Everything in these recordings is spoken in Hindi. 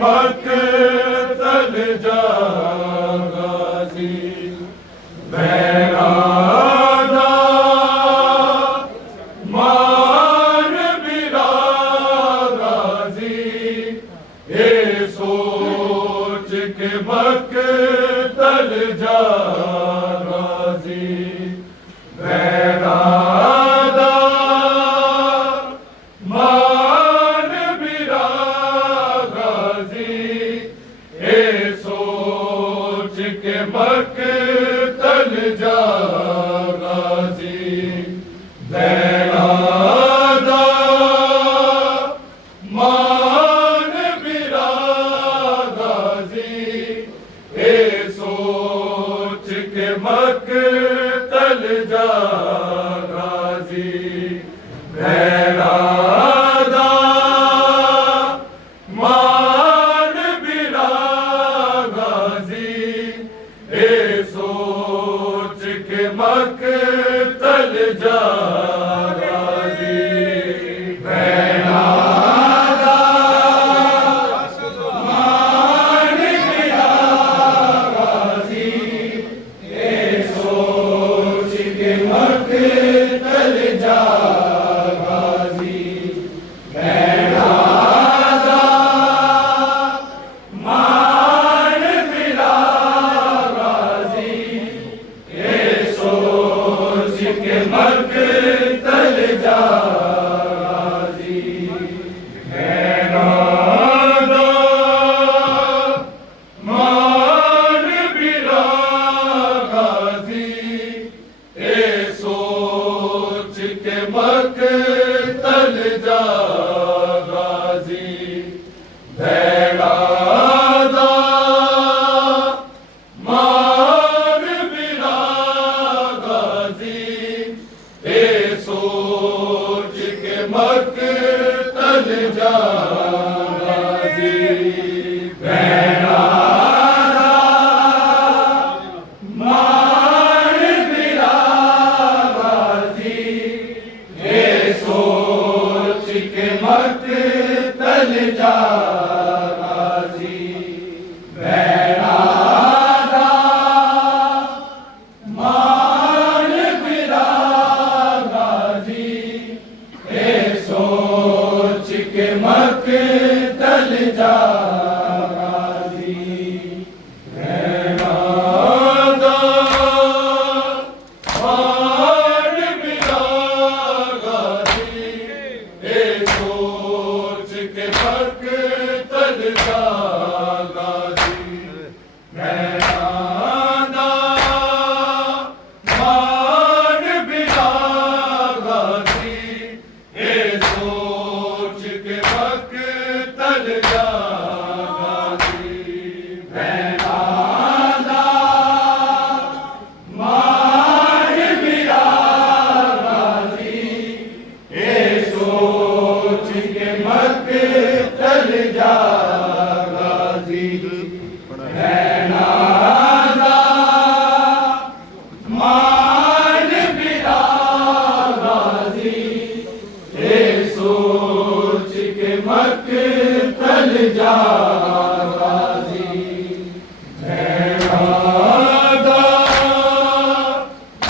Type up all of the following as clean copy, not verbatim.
मकतल जा गाजी बैरादा मान बिरा गाजी ये सोच के मकतल जा गाजी बैरादा मान बिरा गाजी ये सोच के मकतल जा गाजी बैरादा मान बिरा गाजी ये सोच के मकतल जा गाजी बैरादा मान बिरा गाजी ये सोच के मकतल जा गाजी बैरादा मान बिरा गाजी ये सोच के मकतल जा गाजी बैरादा मान बिरा गाजी ये सोच के मकतल जा गाजी बैरादा मान बिरा गाजी ये सोच के मकतल जा गाजी बैरादा मान बिरा गाजी ये सोच के मकतल जा गाजी बैरादा मान बिरा गाजी ये सोच के मकतल जा गाजी बैरादा मान बिरा गाजी ये सोच के मकतल जा गाजी बैरादा मान बिरा गाजी ये सोच के मकतल जा गाजी बैरादा मान बिरा गाजी ये सोच के मकतल जा गाजी बैरादा मान बिरा गाजी ये सोच के मकतल जा गाजी बैरादा मान बिरा गाजी ये सोच के मकतल जा गाजी बैरादा मान बिरा गाजी ये सोच के मकतल जा गाजी बैरादा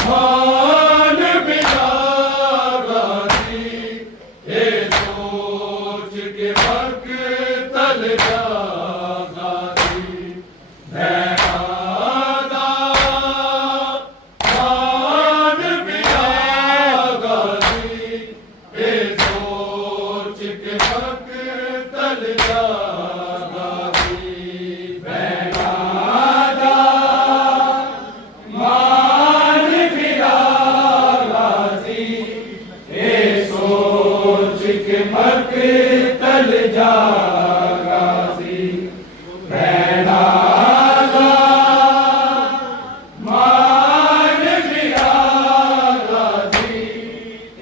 मान बिरा गाजी ये सोच के मकतल जा गाजी बैरादा मान बिरा गाजी ये सोच के मकतल जा गाजी बैरादा मान बिरा गाजी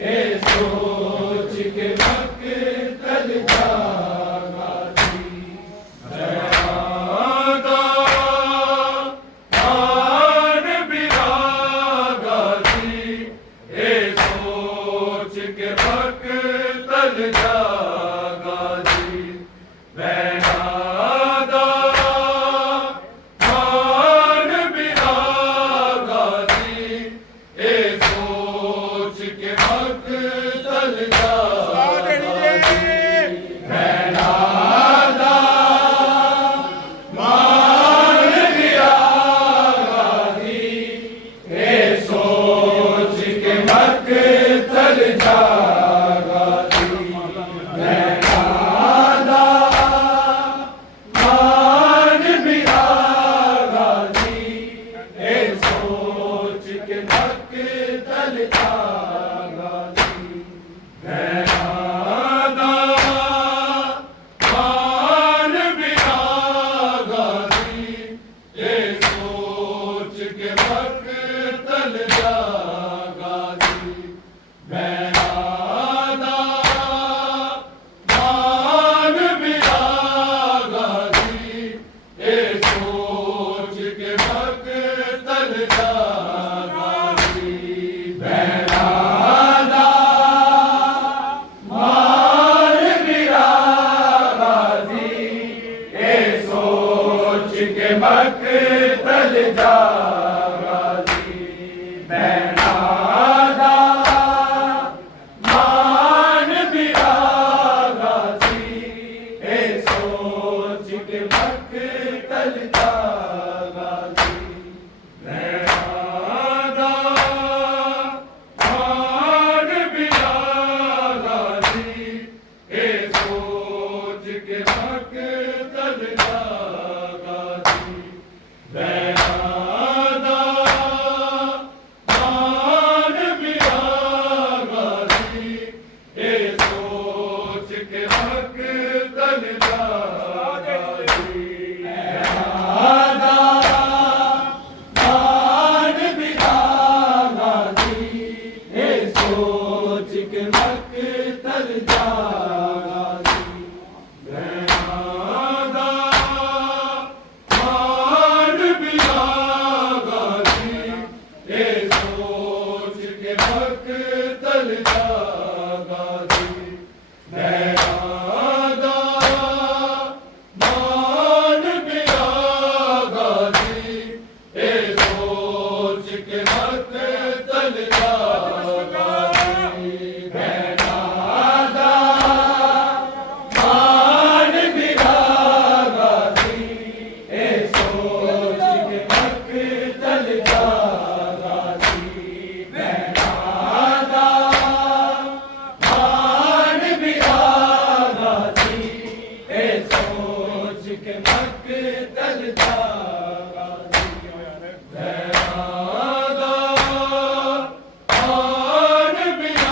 ये सोच के मकतल जा गाजी बैरादा मान बिरा गाजी ये सोच के मकतल जा गाजी बैरादा के मकतल जा गाजी बैनादा मान बिया गाजी ए सोच के मकतल जा गाजी बैनादा मान बिया गाजी ए सोच के मकतल जा गाजी बैनादा मान बिया गाजी ए सोच के मकतल जा गाजी बैनादा मान बिया गाजी ए सोच के मकतल जा गाजी बैनादा मान बिया गाजी ए सोच के मकतल जा गाजी बैनादा मान बिया गाजी ए सोच के मकतल जा गाजी बैनादा मान बिया गाजी ए सोच के मकतल जा गाजी बैनादा मान बिया गाजी ए सोच के मकतल जा गाजी बैनादा मान बिया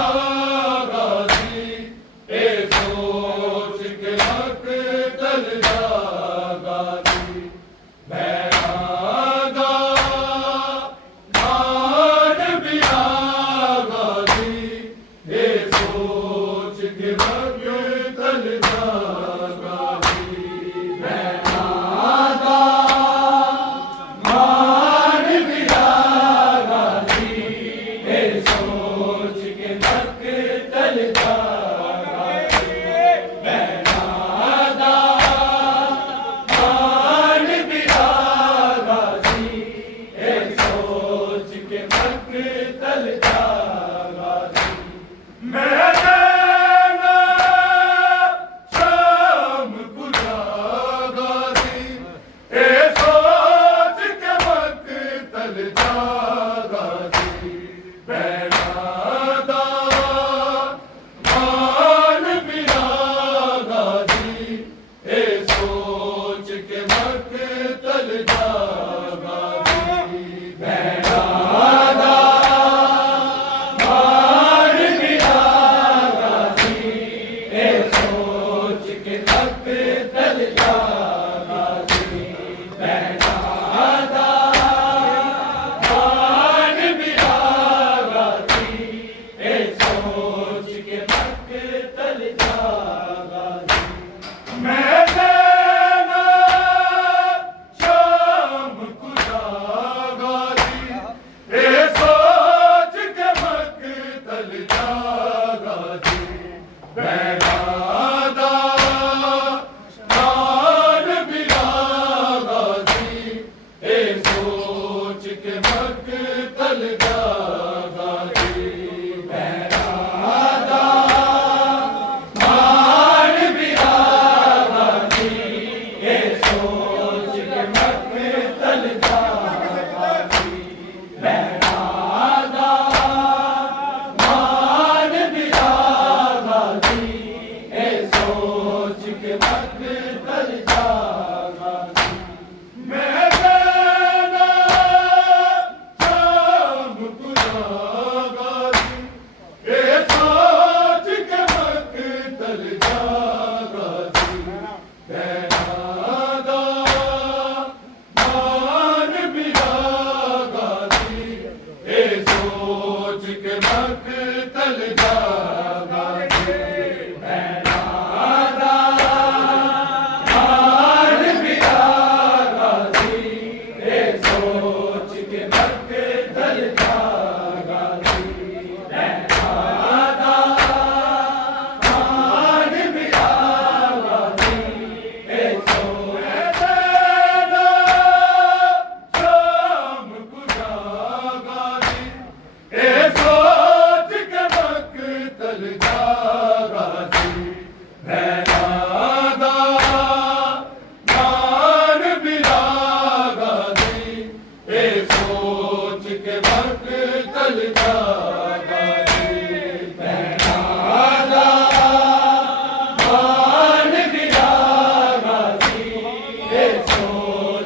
गाजी ए सोच के मकतल जा गाजी बैनादा मान बिया गाजी ए सोच के मकतल जा गाजी बैनादा मान बिया गाजी ए सोच के मकतल जा गाजी बैनादा मान बिया गाजी ए सोच के मकतल जा गाजी मैं देना शाम बुला गाजी ए सोच के मकतल जा गाजी बैनादा मान बिया गाजी ए सोच के मकतल जा गाजी बैनादा मान बिया गाजी ए सोच के मकतल जा गाजी बैनादा मान बिया गाजी ए सोच के मकतल जा गाजी मैं देना शाम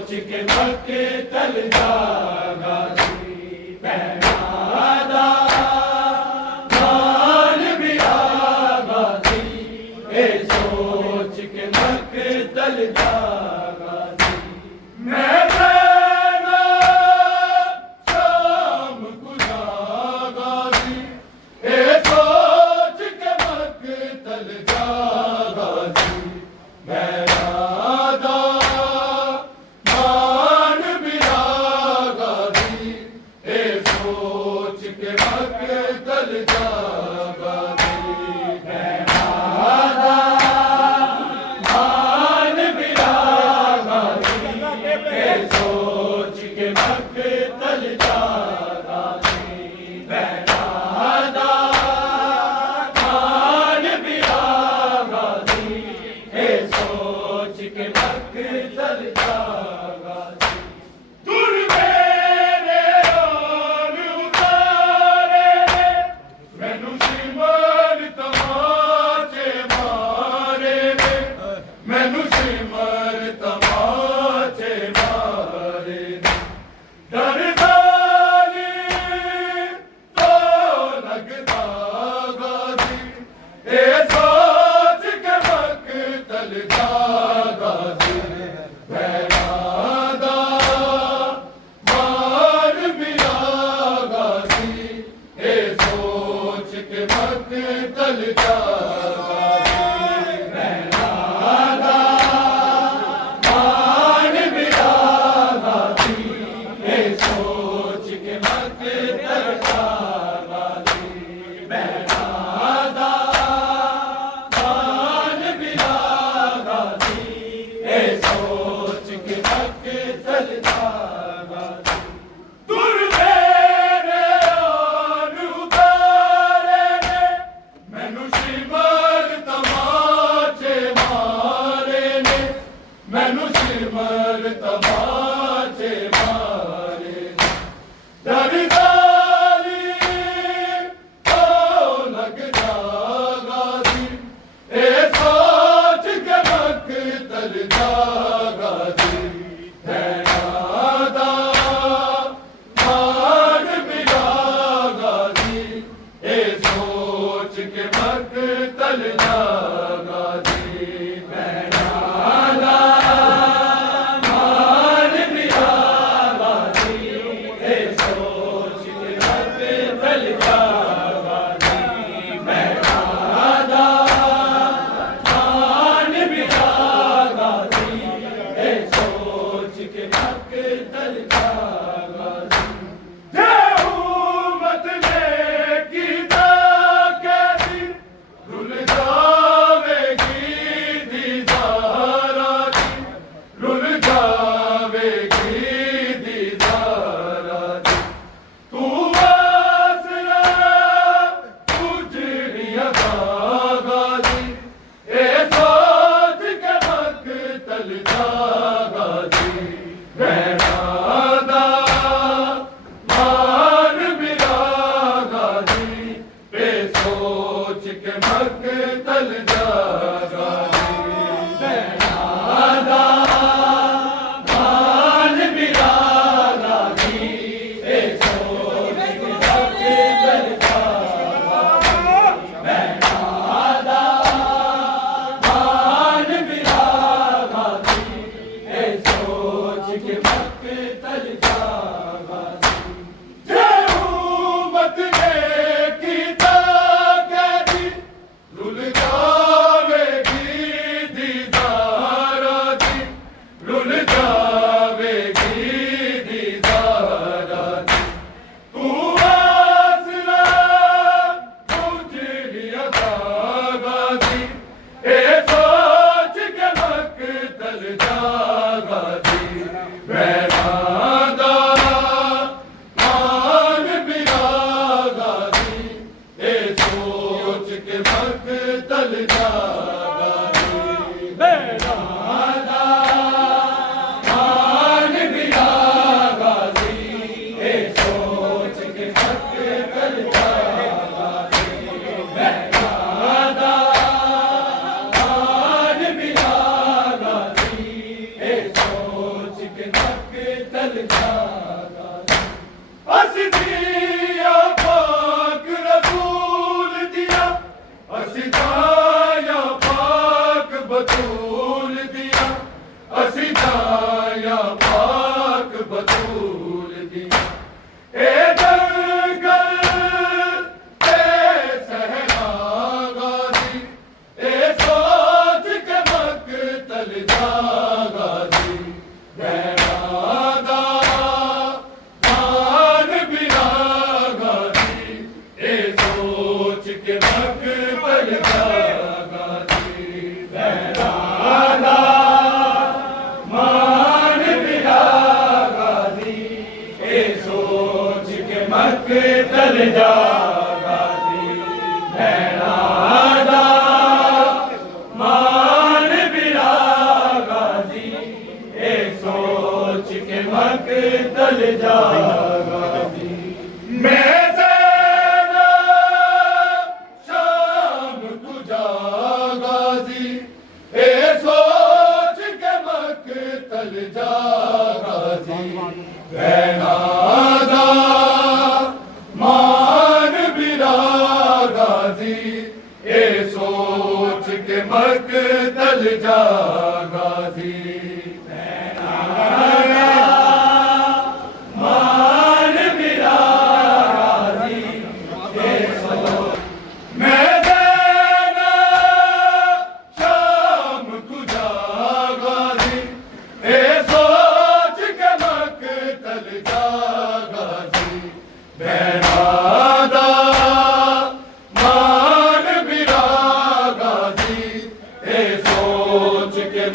सोच के मक्तल जागा सी पहनादा मान भी आगा सी ए सोच के मक्तल जागा सी मैं शाम गुजागा सी ए सोच के मक्तल जागा सी मैं सोच मकतल जागा असी दिया पाक रसूल दिया असी जाया पाक बतूल दिया असी जाया पाक बतूल दिया ए जंगल ए सहरा गाजी ए सोच के मकतल जागा जी बैरादा मान बिना गाजी ए सोच के मकतल जागा जी बैरादा मान बिना गाजी ए सोच के मकतल जागा जी बैरादा मान बिना गाजी ए सोच के मकतल जागा जी मैं ज़ैना शाम को जागा जी ए सोच के मकतल जागा जी बैनादा मान बिना गाजी ए सोच के मकतल जागा जी बैनादा मान बिना गाजी ए सोच मैं ज़ैना शाम को जागा जी ए सोच के मकतल जागा जी बैनादा मान बिना गाजी ए सोच के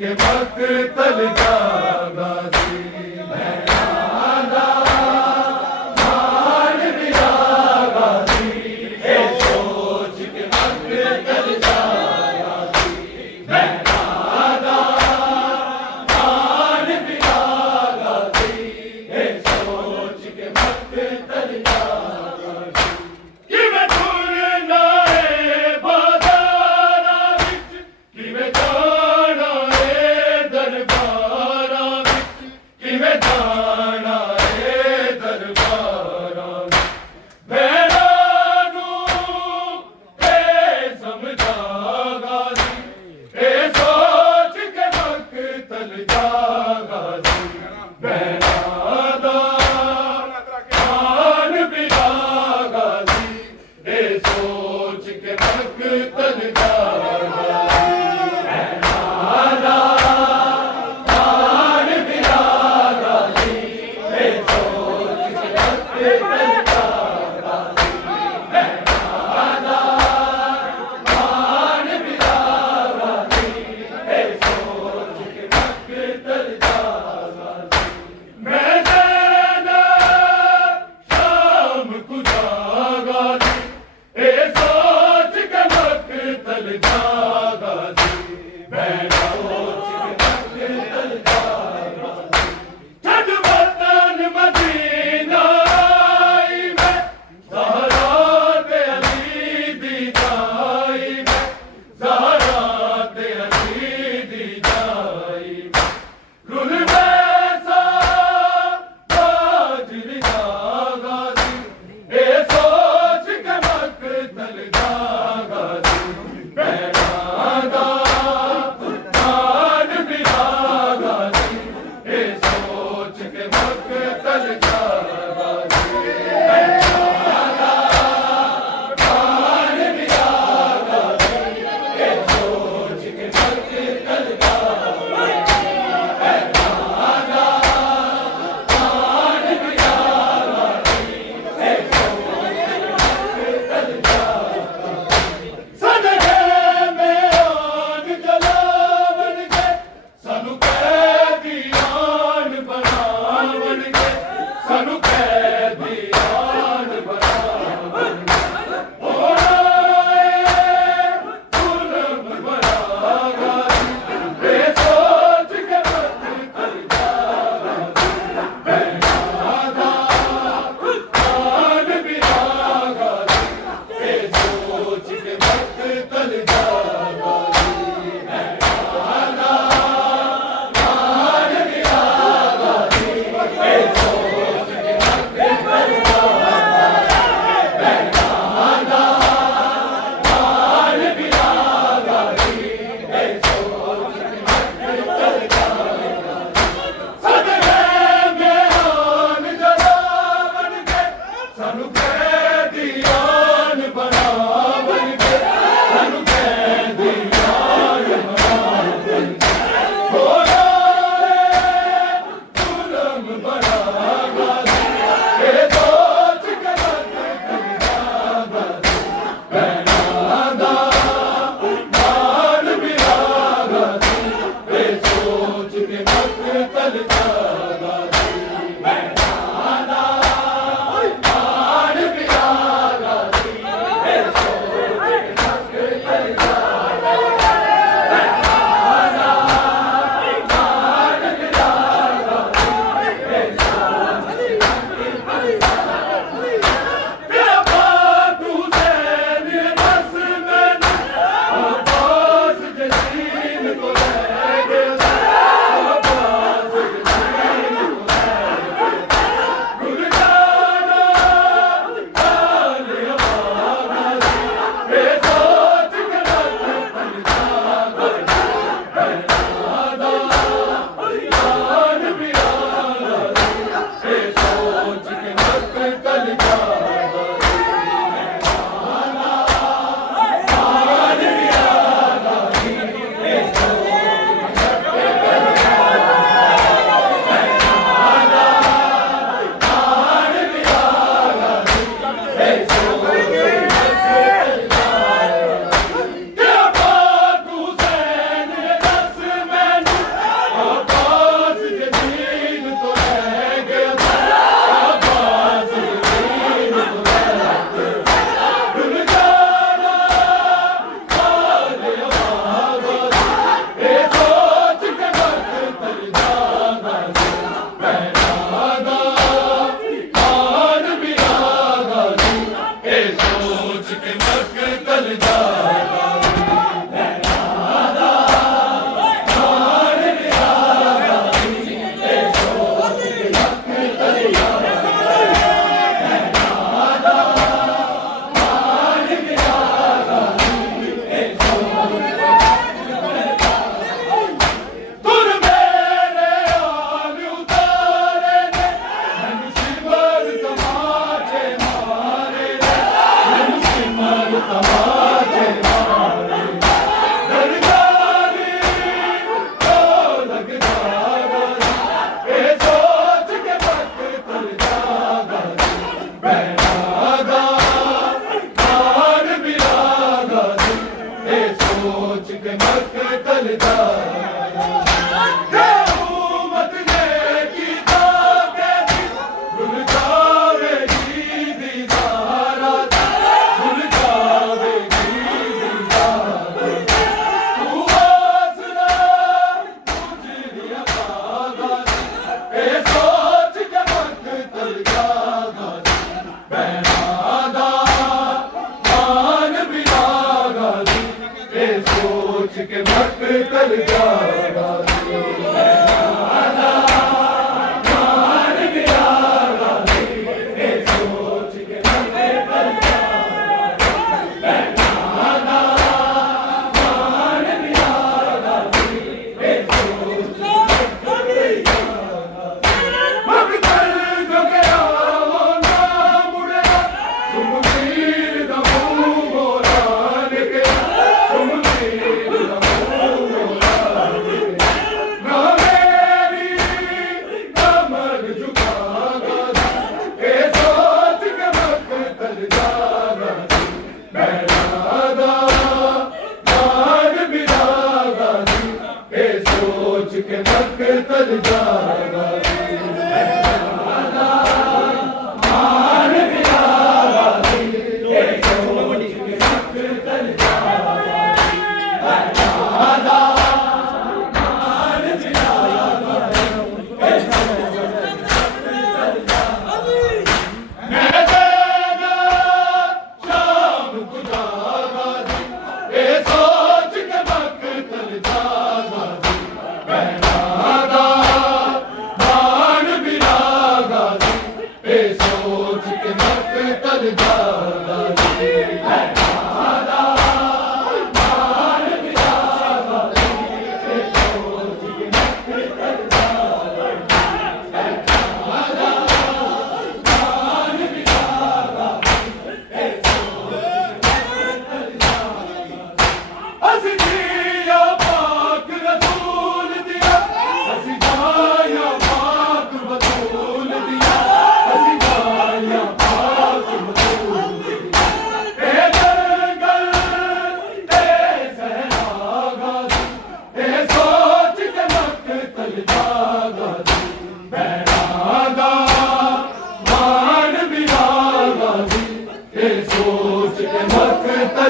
के मकतल जागा सी मैदाना मान बिरागा सी ए सोच के मकतल जागा सी मैदाना मान बिरागा सी ए सोच के मकतल जागा सी कि मैं ढूंढना है बाजारा विच कि मैं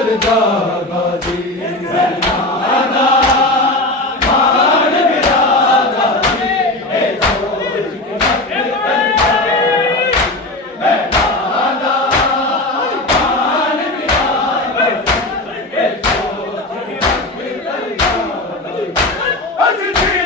कर जागा जी मैदाना मान मिलागा जी ये सोच के मत कर मैदाना मान मिलागा जी ये सोच के मत कर जागा जी